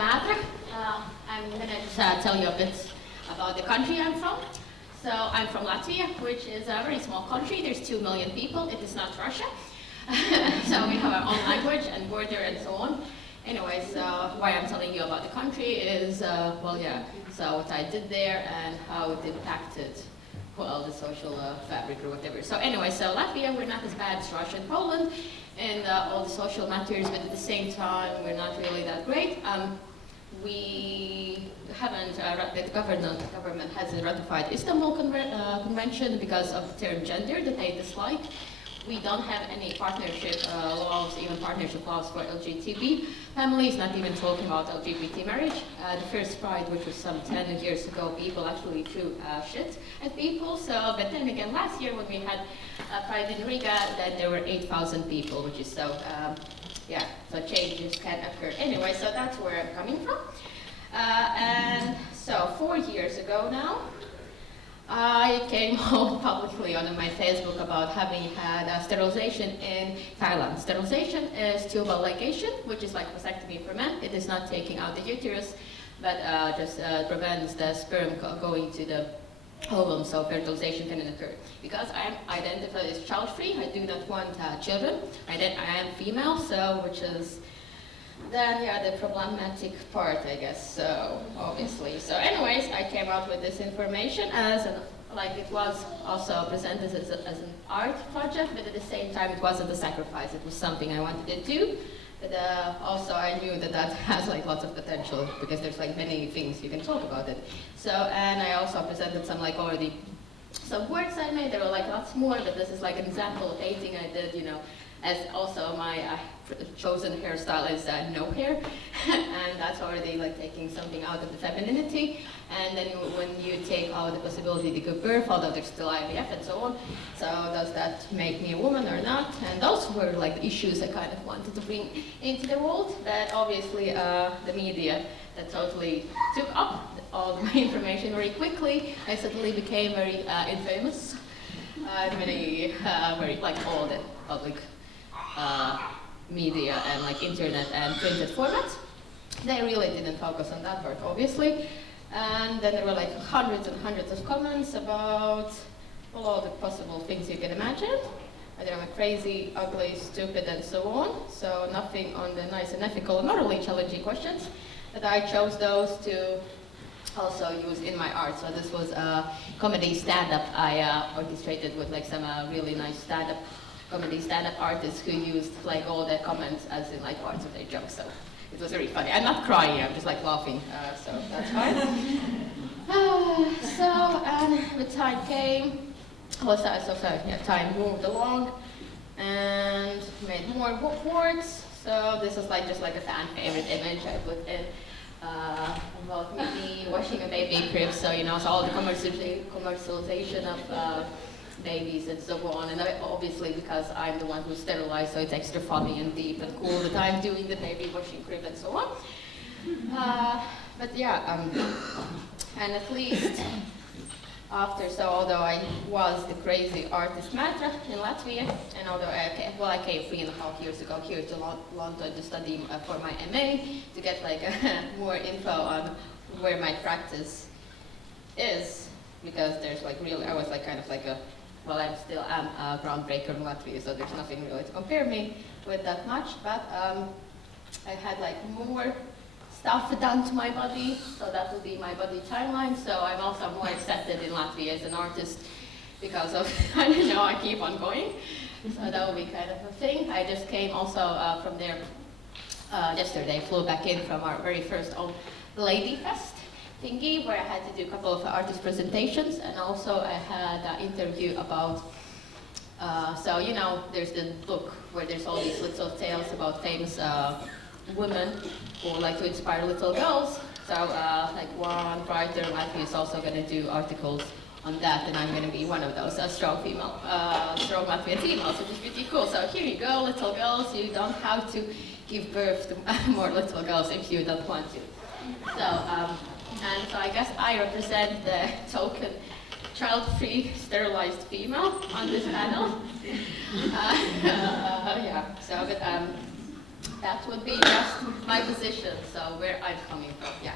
Metra. I'm going to tell you a bit about the country I'm from. So I'm from Latvia, which is a very small country. There's 2 million people. It is not Russia. So we have our own language and border and so on. Anyway, so why I'm telling you about the country is, well, yeah, so what I did there and how it impacted, well, the social fabric or whatever. So anyway, so Latvia, we're not as bad as Russia and Poland in all the social matters, but at the same time, we're not really that great. We haven't, the government hasn't ratified Istanbul Convention because of the term gender that they dislike. We don't have any partnership laws, even partnership laws for LGBT families, not even talking about LGBT marriage. The first Pride, which was some 10 years ago, people actually threw shit at people. So, but then again, last year when we had Pride in Riga, then there were 8,000 people, which is so, yeah, so changes can occur. Anyway, so that's where I'm coming from. And so 4 years ago now, I came out publicly on my Facebook about having had a sterilization in Thailand. Sterilization is tubal ligation, which is like vasectomy for men. It is not taking out the uterus, but just prevents the sperm going to the ovum, so fertilization can occur. Because I am identified as child-free, I do not want children. I am female, so which is then, yeah, the problematic part, I guess, so obviously. So anyways, I came out with this information as an, like it was also presented as an art project, but at the same time it wasn't a sacrifice, it was something I wanted to do. But also I knew that that has like lots of potential because there's like many things you can talk about it. So, and I also presented some like already some works I made, there were like lots more, but this is like an example of painting I did, you know, as also my chosen hairstyle is no hair, and that's already like taking something out of the femininity. And then when you take out the possibility to give birth, although there's still IVF and so on, so does that make me a woman or not? And those were like the issues I kind of wanted to bring into the world, but obviously the media that totally took up all my information very quickly. I suddenly became very infamous, very like all the public media and like internet and printed formats. They really didn't focus on that part, obviously. And then there were like hundreds and hundreds of comments about well, all the possible things you can imagine. They were crazy, ugly, stupid, and so on. So nothing on the nice and ethical and morally challenging questions. But I chose those to also use in my art. So this was a comedy stand-up I orchestrated with like some really nice comedy stand-up artists who used like all their comments as in like parts of their jokes. So it was very funny. I'm not crying, I'm just like laughing, so that's fine. And the time came, time moved along and made more works. So this is like just like a fan favorite image I put in about me washing a baby crib. So you know, so all the commercialization of babies and so on, and obviously because I'm the one who's sterilized, so it's extra funny and deep and cool that I'm doing the baby washing crib and so on. But yeah, and at least after, so although I was the crazy artist Metra in Latvia, and although I came 3.5 years ago here to London to study for my MA, to get like more info on where my practice is, because there's like really, I was like kind of like a, well, I still am a groundbreaker in Latvia, so there's nothing really to compare me with that much, but I had like more stuff done to my body, so that will be my body timeline. So I'm also more accepted in Latvia as an artist because of, I don't know, I keep on going. So that will be kind of a thing. I just came also from there yesterday, flew back in from our very first Lady Fest thingy, where I had to do a couple of artist presentations, and also I had an interview about, so you know, there's the book where there's all these little tales about famous women who like to inspire little girls. So like one writer in Latvia is also going to do articles on that, and I'm going to be one of those, a strong female, strong Latvian females, which is pretty cool. So here you go, little girls, you don't have to give birth to more little girls if you don't want to. So, and so I guess I represent the token child-free, sterilized female on this panel. Yeah, so, but That would be just my position, so where I'm coming from, yeah.